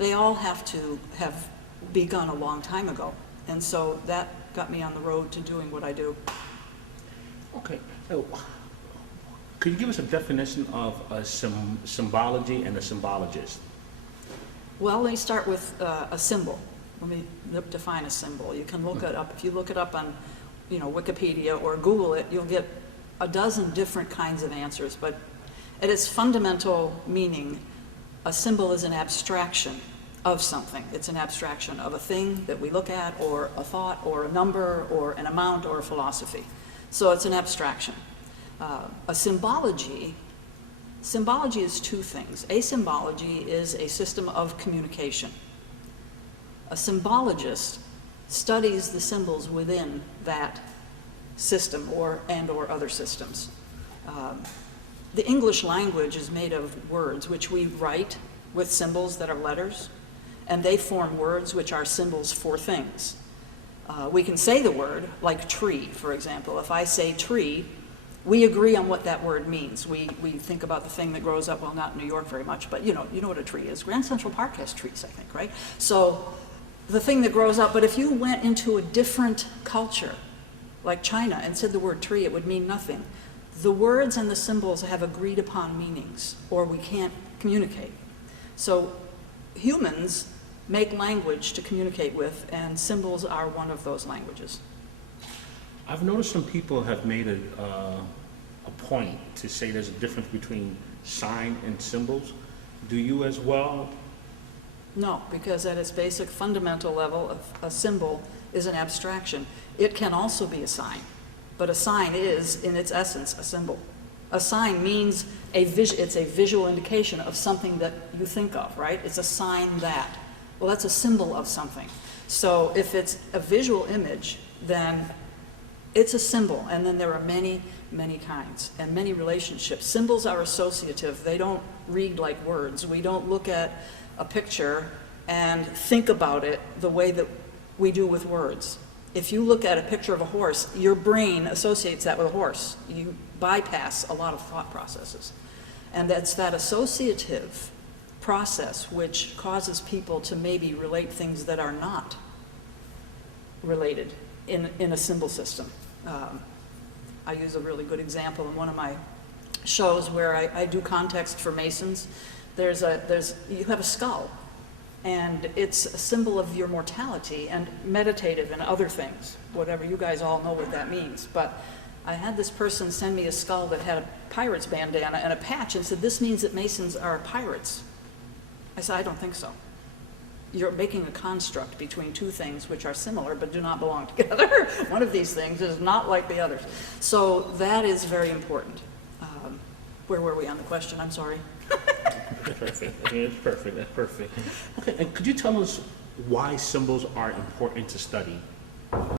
they all have to have begun a long time ago. And so that got me on the road to doing what I do. Okay. Could you give us a definition of a symbology and a symbologist? Well, let me start with a symbol. Let me define a symbol. You can look it up. If you look it up on, Wikipedia or Google it, you'll get a dozen different kinds of answers. But at its fundamental meaning, a symbol is an abstraction of something. It's an abstraction of a thing that we look at, or a thought, or a number, or an amount, or a philosophy. So it's an abstraction. A symbology is two things. A symbology is a system of communication. A symbologist studies the symbols within that system or other systems. The English language is made of words which we write with symbols that are letters, and they form words which are symbols for things. We can say the word, like tree, for example. If I say tree, we agree on what that word means. We think about the thing that grows up, well, not in New York very much, but you know what a tree is. Grand Central Park has trees, I think, right? So the thing that grows up, but if you went into a different culture, like China, and said the word tree, it would mean nothing. The words and the symbols have agreed upon meanings, or we can't communicate. So humans make language to communicate with, and symbols are one of those languages. I've noticed some people have made a point to say there's a difference between sign and symbols. Do you as well? No, because at its basic fundamental level, a symbol is an abstraction. It can also be a sign, but a sign is, in its essence, a symbol. A sign means it's a visual indication of something that you think of, right? It's a sign that. Well, that's a symbol of something. So if it's a visual image, then it's a symbol, and then there are many, many kinds and many relationships. Symbols are associative. They don't read like words. We don't look at a picture and think about it the way that we do with words. If you look at a picture of a horse, your brain associates that with a horse. You bypass a lot of thought processes. And that's that associative process which causes people to maybe relate things that are not related in a symbol system. I use a really good example in one of my shows where I do context for Masons. You have a skull, and it's a symbol of your mortality and meditative and other things, whatever. You guys all know what that means. But I had this person send me a skull that had a pirate's bandana and a patch and said, "This means that Masons are pirates." I said, "I don't think so. You're making a construct between two things which are similar but do not belong together. One of these things is not like the others." So that is very important. Where were we on the question? I'm sorry. Perfect. I mean, it's perfect. That's perfect. Okay, and could you tell us why symbols are important to study?